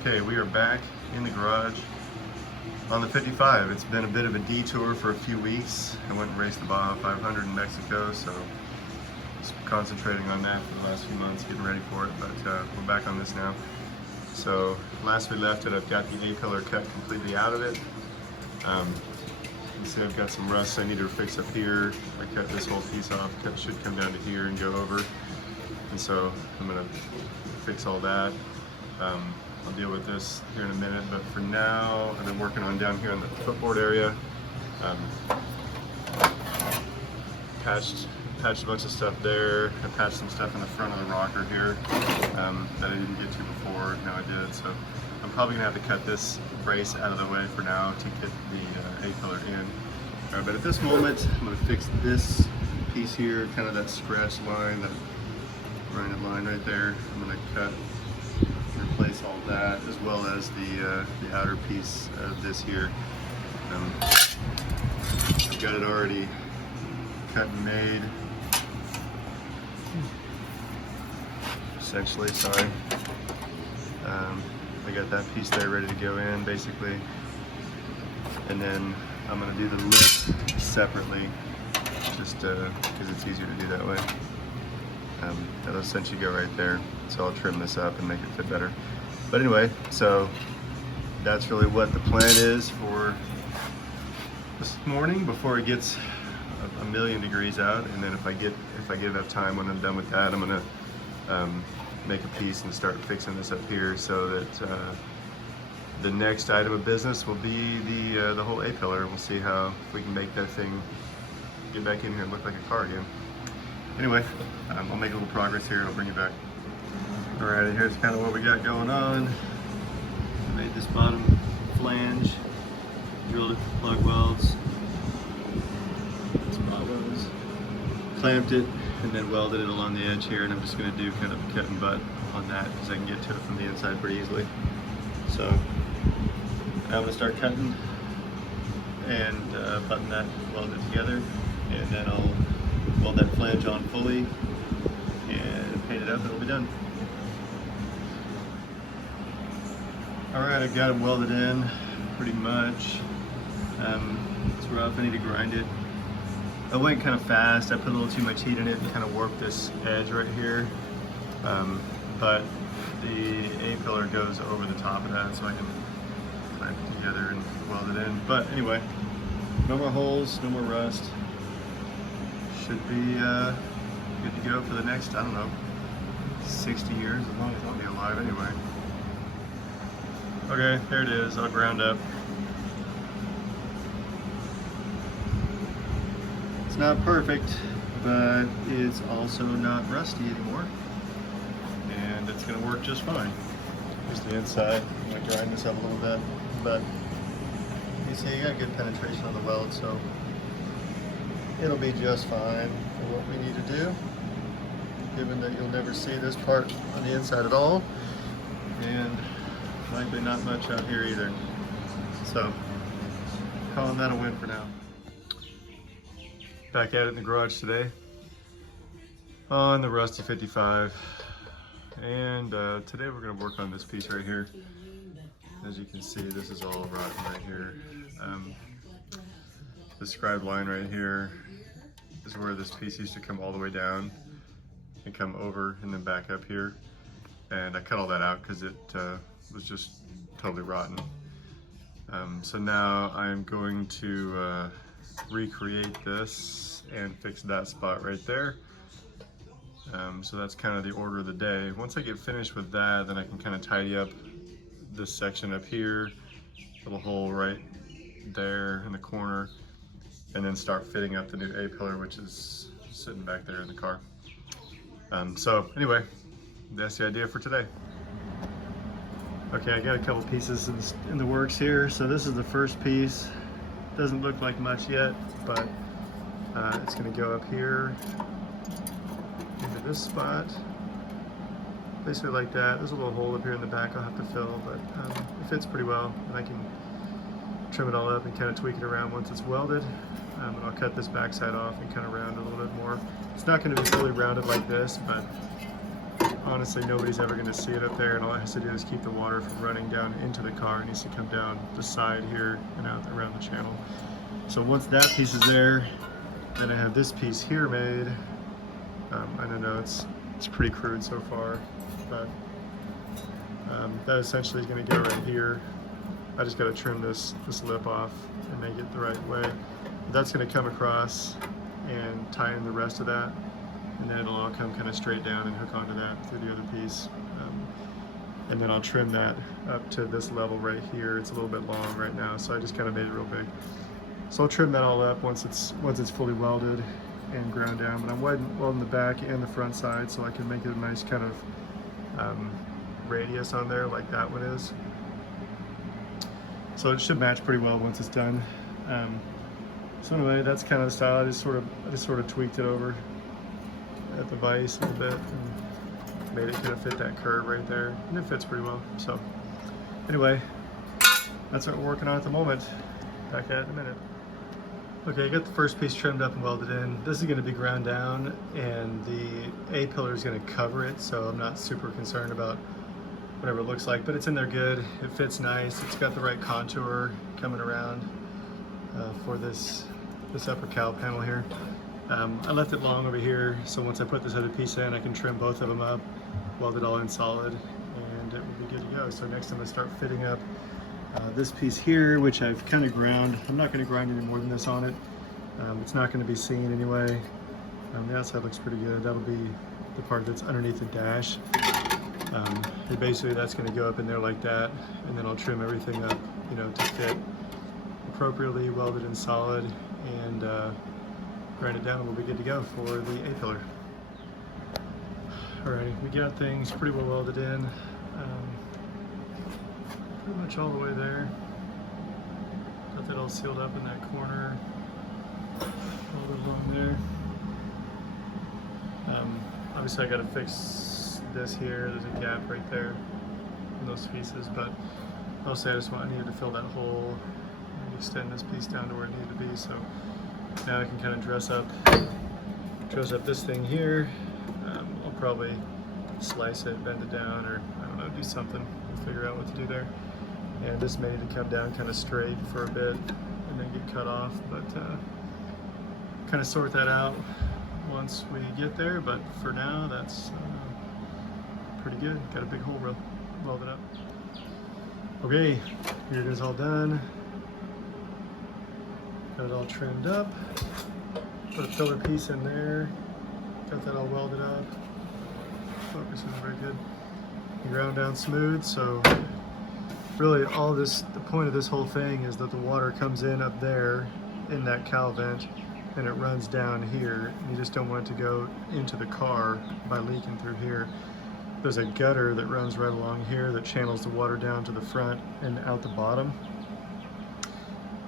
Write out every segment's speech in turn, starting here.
Okay, we are back in the garage on the 55. It's been a bit of a detour for a few weeks. I went and raced the Baja 500 in Mexico, so just concentrating on that for the last few months, getting ready for it, but we're back on this now. So last we left it, I've got the A Pillar cut completely out of it. You see I've got some rust I need to fix up here. I cut this whole piece off, it should come down to here and go over. And so I'm gonna fix all that. I'll deal with this here in a minute, but for now, I've been working on down here in the footboard area. Patched a bunch of stuff there. I patched some stuff in the front of the rocker here that I didn't get to before. Now I did, so I'm probably gonna have to cut this brace out of the way for now to get the A Pillar in. But at this moment, I'm gonna fix this piece here, kind of that scratch line, that grinded line right there. I'm gonna cut, replace all that, as well as the outer piece of this here. I've got it already cut and made, essentially, sorry. I got that piece there ready to go in, basically. And then I'm gonna do the lip separately, just because it's easier to do that way. That'll essentially go right there. So I'll trim this up and make it fit better. But anyway, so that's really what the plan is for this morning before it gets a million degrees out. And then if I get enough time when I'm done with that, I'm gonna make a piece and start fixing this up here so that the next item of business will be the whole A Pillar. We'll see how if we can make that thing get back in here and look like a car again. Anyway, I'll make a little progress here and I'll bring you back. All right, and here's kind of what we got going on. I made this bottom flange, drilled it for plug welds, spot welds, clamped it, and then welded it along the edge here. And I'm just going to do kind of a cut and butt on that because I can get to it from the inside pretty easily. So now I'm going to start cutting and button that, weld it together, and then I'll weld that flange on fully and paint it up and it'll be done. Alright, I've got it welded in pretty much. It's rough, I need to grind it. I went kind of fast, I put a little too much heat in it and kind of warped this edge right here. But the A Pillar goes over the top of that so I can clamp it together and weld it in. But anyway, no more holes, no more rust. Should be good to go for the next, I don't know, 60 years, as long as I'll be alive anyway. Okay, there it is, all ground up. It's not perfect, but it's also not rusty anymore. And it's gonna work just fine. Here's the inside. I'm gonna grind this up a little bit, but you see you got good penetration on the weld, so it'll be just fine for what we need to do, given that you'll never see this part on the inside at all, and likely not much out here either. So, calling that a win for now. Back at it in the garage today on the rusty 55, and today we're going to work on this piece right here. As you can see, this is all rotten right here. The scribe line right here is where this piece used to come all the way down and come over and then back up here. And I cut all that out because it was just totally rotten. So now I'm going to recreate this and fix that spot right there. So that's kind of the order of the day. Once I get finished with that, then I can kind of tidy up this section up here, little hole right there in the corner, and then start fitting up the new A Pillar, which is sitting back there in the car. So anyway, that's the idea for today. Okay, I got a couple pieces in the works here. So this is the first piece. Doesn't look like much yet, but it's gonna go up here into this spot. Basically like that. There's a little hole up here in the back I'll have to fill, but it fits pretty well. And I can trim it all up and kind of tweak it around once it's welded. And I'll cut this backside off and kind of round it a little bit more. It's not going to be fully rounded like this, but honestly nobody's ever going to see it up there, and all it has to do is keep the water from running down into the car. It needs to come down the side here and out around the channel. So once that piece is there, then I have this piece here made. I don't know, it's pretty crude so far, but that essentially is going to go right here. I just got to trim this lip off and make it the right way. That's going to come across and tie in the rest of that, and then it'll all come kind of straight down and hook onto that through the other piece. And then I'll trim that up to this level right here. It's a little bit long right now, so I just kind of made it real big. So I'll trim that all up once it's fully welded and ground down. But I'm welding the back and the front side so I can make it a nice kind of radius on there like that one is. So it should match pretty well once it's done. So anyway, that's kind of the style. I just sort of tweaked it over at the vise a little bit and made it kind of fit that curve right there, and it fits pretty well. So anyway, that's what we're working on at the moment. Back at it in a minute. Okay, I got the first piece trimmed up and welded in. This is going to be ground down, and the A pillar is going to cover it, so I'm not super concerned about whatever it looks like, but it's in there good. It fits nice. It's got the right contour coming around for this upper cowl panel here. I left it long over here, so once I put this other piece in, I can trim both of them up, weld it all in solid, and it will be good to go. So next I'm going to start fitting up this piece here, which I've kind of ground. I'm not going to grind any more than this on it. It's not going to be seen anyway. The outside looks pretty good. That'll be the part that's underneath the dash. And basically that's going to go up in there like that, and then I'll trim everything up, you know, to fit appropriately, weld it in solid, and grind it down, and we'll be good to go for the A pillar. Alrighty, we got things pretty well welded in. Pretty much all the way there. Got that all sealed up in that corner, welded along there. Obviously I got to fix this here. There's a gap right there in those pieces, but mostly I needed to fill that hole and extend this piece down to where it needed to be. So now I can kind of dress up this thing here. I'll probably slice it, bend it down, or I don't know, do something. We'll figure out what to do there. And this may need to come down kind of straight for a bit and then get cut off, but kind of sort that out once we get there. But for now, that's pretty good. Got a big hole welded up. Okay, here it is all done. Got it all trimmed up. Put a filler piece in there. Got that all welded up. Focus is very good. Ground down smooth, so really all this, the point of this whole thing is that the water comes in up there in that cowl vent and it runs down here, and you just don't want it to go into the car by leaking through here. There's a gutter that runs right along here that channels the water down to the front and out the bottom.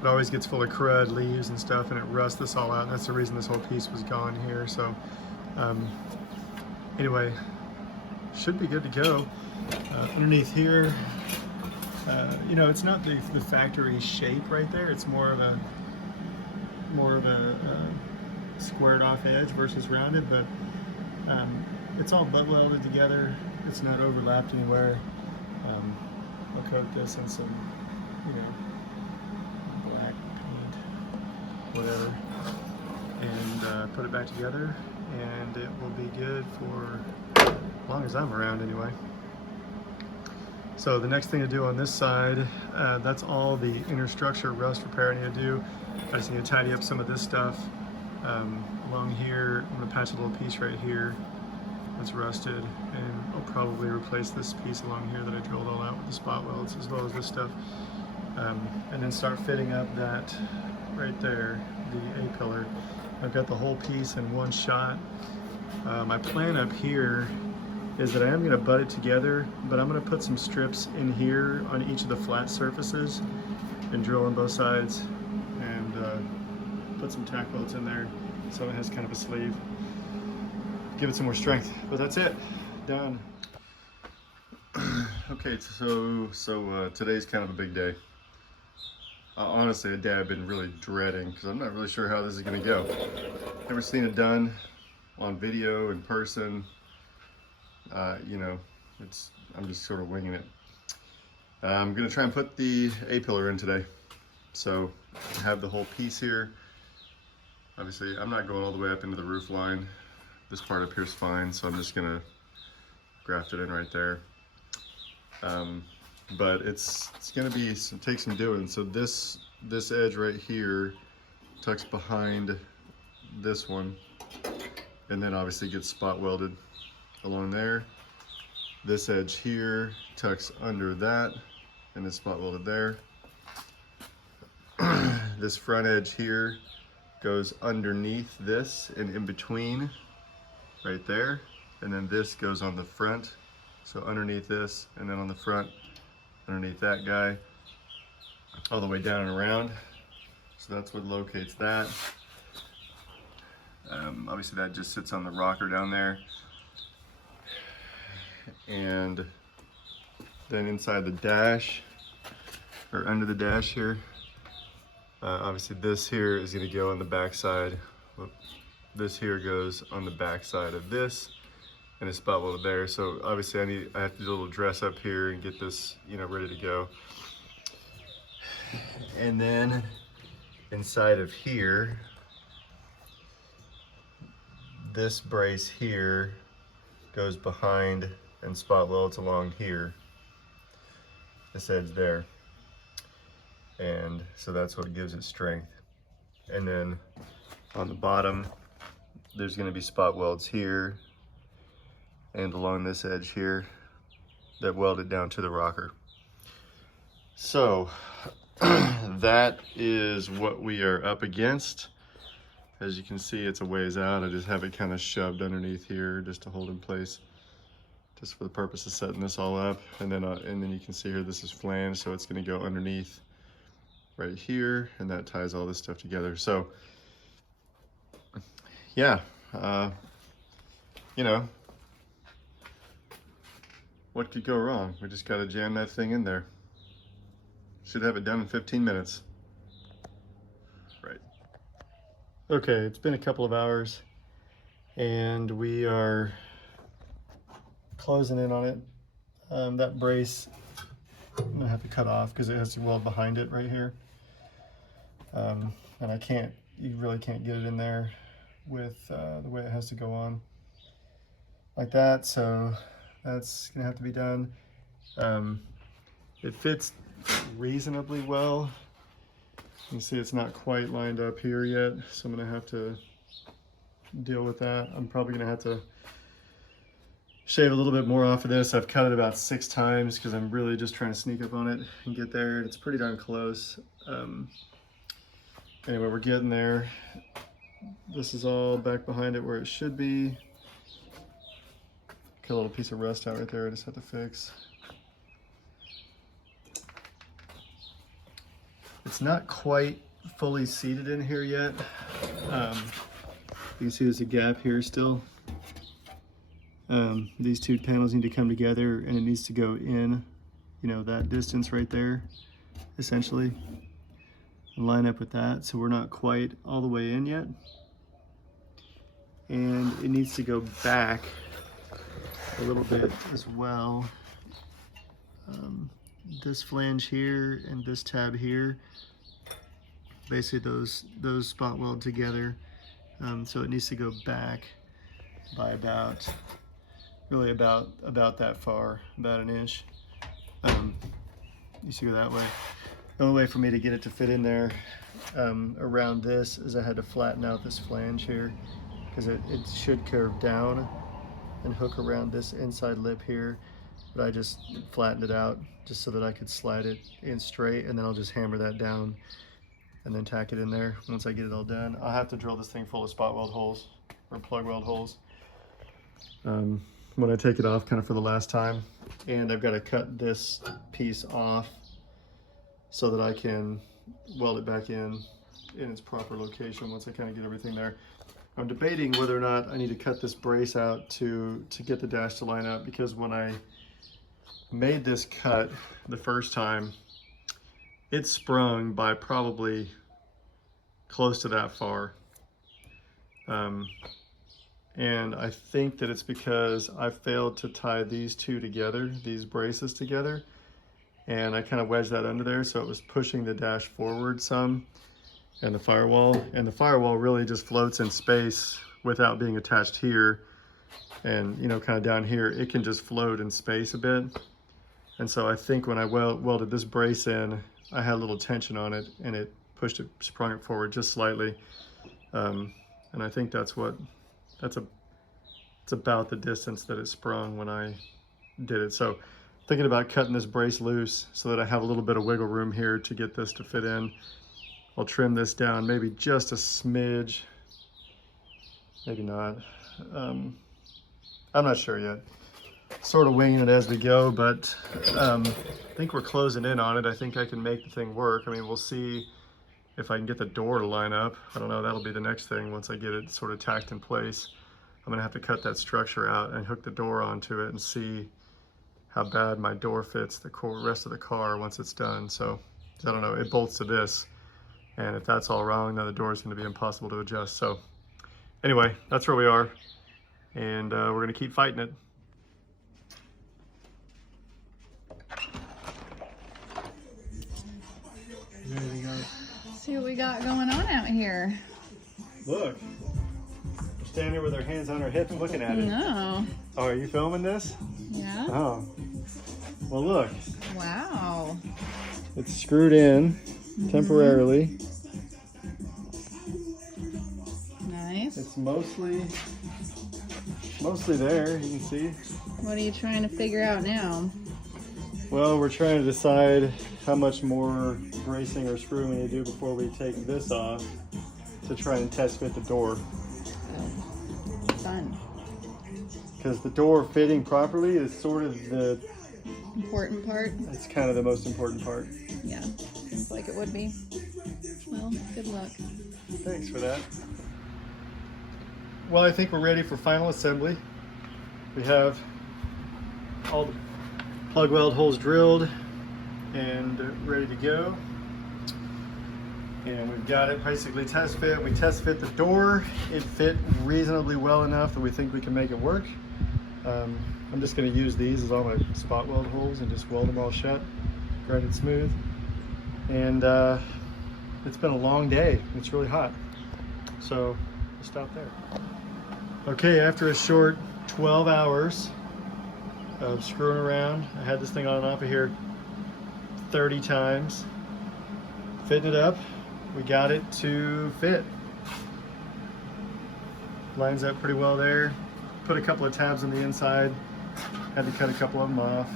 It always gets full of crud, leaves and stuff, and it rusts this all out, and that's the reason this whole piece was gone here. So anyway, should be good to go. Underneath here, you know, it's not the factory shape right there. It's more of a squared off edge versus rounded, but it's all butt welded together. It's not overlapped anywhere. I'll coat this in some, you know, black paint, whatever, and put it back together, and it will be good for as long as I'm around anyway. So the next thing to do on this side, that's all the inner structure rust repair I need to do. I just need to tidy up some of this stuff. Along here, I'm going to patch a little piece right here that's rusted, and I'll probably replace this piece along here that I drilled all out with the spot welds, as well as this stuff. And then start fitting up that right there, the A pillar. I've got the whole piece in one shot. My plan up here is that I am going to butt it together, but I'm going to put some strips in here on each of the flat surfaces and drill on both sides, and put some tack welds in there so it has kind of a sleeve. Give it some more strength, but that's it. Done. Okay, so today's kind of a big day. Honestly, a day I've been really dreading because I'm not really sure how this is going to go. Never seen it done on video, in person. you know, I'm just sort of winging it. I'm gonna try and put the A pillar in today. So I have the whole piece here. Obviously, I'm not going all the way up into the roof line. This part up here is fine, so I'm just gonna graft it in right there. But it's gonna be take some doing. So this edge right here tucks behind this one, and then obviously gets spot welded along there. This edge here tucks under that, and it's spot welded there. This front edge here goes underneath this and in between right there, and then this goes on the front, so underneath this, and then on the front underneath that guy, all the way down and around. So that's what locates that. Obviously that just sits on the rocker down there, and then inside the dash, or under the dash here, obviously this here is going to go on the back side. This here goes on the back side of this, and it's spot welded there. So obviously I have to do a little dress up here and get this, you know, ready to go. And then inside of here, this brace here goes behind and spot welds along here, this edge there. And so that's what gives it strength. And then on the bottom, there's going to be spot welds here and along this edge here that weld it down to the rocker. So that is what we are up against. As you can see, it's a ways out. I just have it kind of shoved underneath here just to hold in place, just for the purpose of setting this all up. And then you can see here, this is flange, so it's going to go underneath right here, and that ties all this stuff together. So yeah, you know, what could go wrong? We just got to jam that thing in there. Should have it done in 15 minutes. Right. Okay, it's been a couple of hours, and we are closing in on it. That brace, I'm gonna have to cut off because it has to weld behind it right here. And you really can't get it in there with the way it has to go on like that. So that's gonna have to be done. It fits reasonably well. You can see it's not quite lined up here yet, so I'm gonna have to deal with that. I'm probably gonna have to shave a little bit more off of this. I've cut it about 6 times because I'm really just trying to sneak up on it and get there. It's pretty darn close. Anyway, we're getting there. This is all back behind it where it should be. Got a little piece of rust out right there I just have to fix. It's not quite fully seated in here yet. You can see there's a gap here still. These two panels need to come together, and it needs to go in, you know, that distance right there, essentially, and line up with that. So we're not quite all the way in yet. And it needs to go back a little bit as well. This flange here and this tab here, basically those spot weld together. So it needs to go back by about that far, about an inch. Needs to go that way. The only way for me to get it to fit in there around this is I had to flatten out this flange here, because it should curve down and hook around this inside lip here, but I just flattened it out just so that I could slide it in straight, and then I'll just hammer that down and then tack it in there once I get it all done. I'll have to drill this thing full of spot weld holes or plug weld holes when I take it off, kind of for the last time. And I've got to cut this piece off so that I can weld it back in its proper location once I kind of get everything there. I'm debating whether or not I need to cut this brace out to get the dash to line up, because when I made this cut the first time, it sprung by probably close to that far. And I think that it's because I failed to tie these two together, these braces together, and I kind of wedged that under there, so it was pushing the dash forward some, and the firewall really just floats in space without being attached here. And you know, kind of down here, it can just float in space a bit. And so I think when I welded this brace in, I had a little tension on it, and it sprung it forward just slightly. And I think it's about the distance that it sprung when I did it. So thinking about cutting this brace loose so that I have a little bit of wiggle room here to get this to fit in. I'll trim this down maybe just a smidge, maybe not. I'm not sure yet. Sort of winging it as we go, but I think we're closing in on it. I think I can make the thing work. I mean, we'll see if I can get the door to line up. I don't know, that'll be the next thing once I get it sort of tacked in place. I'm gonna have to cut that structure out and hook the door onto it and see how bad my door fits the rest of the car once it's done. So I don't know, it bolts to this, and if that's all wrong, then the door is gonna be impossible to adjust. So anyway, that's where we are, and we're gonna keep fighting it. See what we got going on out here. Look, we're standing here with our hands on our hips looking at it. No. Oh, are you filming this? Yeah. Oh. Well, look. Wow. It's screwed in temporarily. Nice. It's mostly there, you can see. What are you trying to figure out now? Well, we're trying to decide how much more bracing or screwing we need to do before we take this off to try and test fit the door. Oh, fun. Because the door fitting properly is sort of the important part. It's kind of the most important part. Yeah, seems like it would be. Well, good luck. Thanks for that. Well, I think we're ready for final assembly. We have all the plug weld holes drilled and ready to go. And we've got it basically test fit. We test fit the door. It fit reasonably well enough that we think we can make it work. I'm just going to use these as all my spot weld holes and just weld them all shut, grind it smooth. And it's been a long day. It's really hot. So we'll stop there. Okay, after a short 12 hours of screwing around, I had this thing on and off of here 30 times, fitting it up. We got it to fit. Lines up pretty well there. Put a couple of tabs on the inside. Had to cut a couple of them off.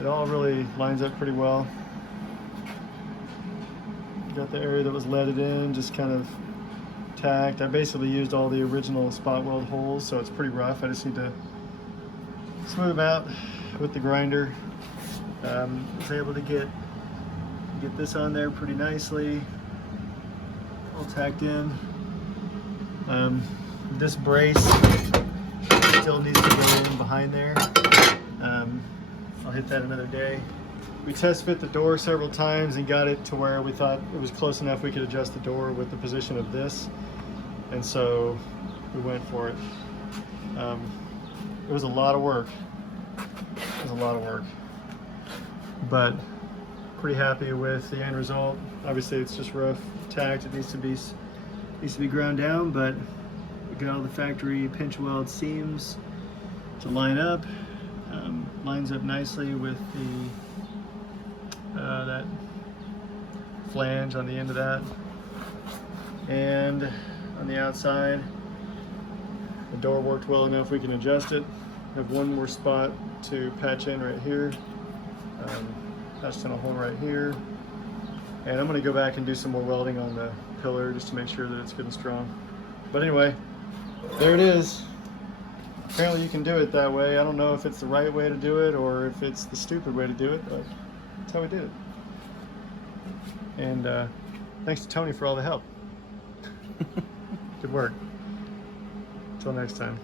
It all really lines up pretty well. Got the area that was leaded in, just kind of tacked. I basically used all the original spot weld holes, so it's pretty rough. I just need to smooth them out with the grinder. Was able to get this on there pretty nicely, all tacked in. This brace still needs to go in behind there. I'll hit that another day. We test fit the door several times and got it to where we thought it was close enough we could adjust the door with the position of this, and so we went for it. It was a lot of work. It was a lot of work, but pretty happy with the end result. Obviously it's just rough tacked. It needs to be ground down, but we got all the factory pinch weld seams to line up. Lines up nicely with the that flange on the end of that, and on the outside the door worked well enough we can adjust it. Have one more spot to patch in right here. Patched in a hole right here, and I'm going to go back and do some more welding on the pillar just to make sure that it's good and strong. But anyway, there it is. Apparently you can do it that way. I don't know if it's the right way to do it or if it's the stupid way to do it, but that's how we did it. And thanks to Tony for all the help. Good work. Until next time.